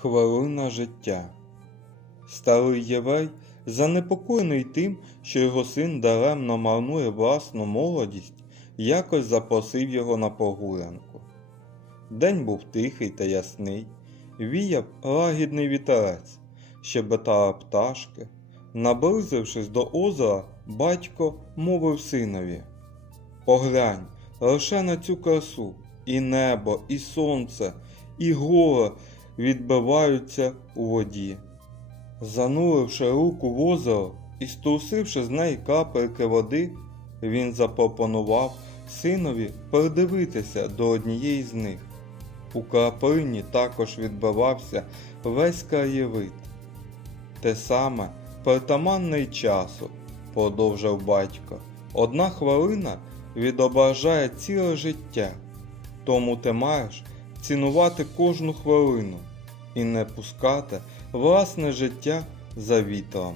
Хвилина життя. Старий єврей, занепокоєний тим, що його син даремно марнує власну молодість, якось запросив його на прогулянку. День був тихий та ясний, віяв лагідний вітерець, щебетали пташки. Наблизившись до озера, батько мовив синові Поглянь лише на цю красу, і небо, і сонце, і гори відбиваються у воді. Зануривши руку в озеро і струсивши з неї капельки води, він запропонував синові придивитися до однієї з них. У краплині також відбивався весь краєвид. Те саме притаманне й часу, продовжив батько. Одна хвилина відображає ціле життя, тому ти маєш цінувати кожну хвилину і не пускати власне життя за вітром.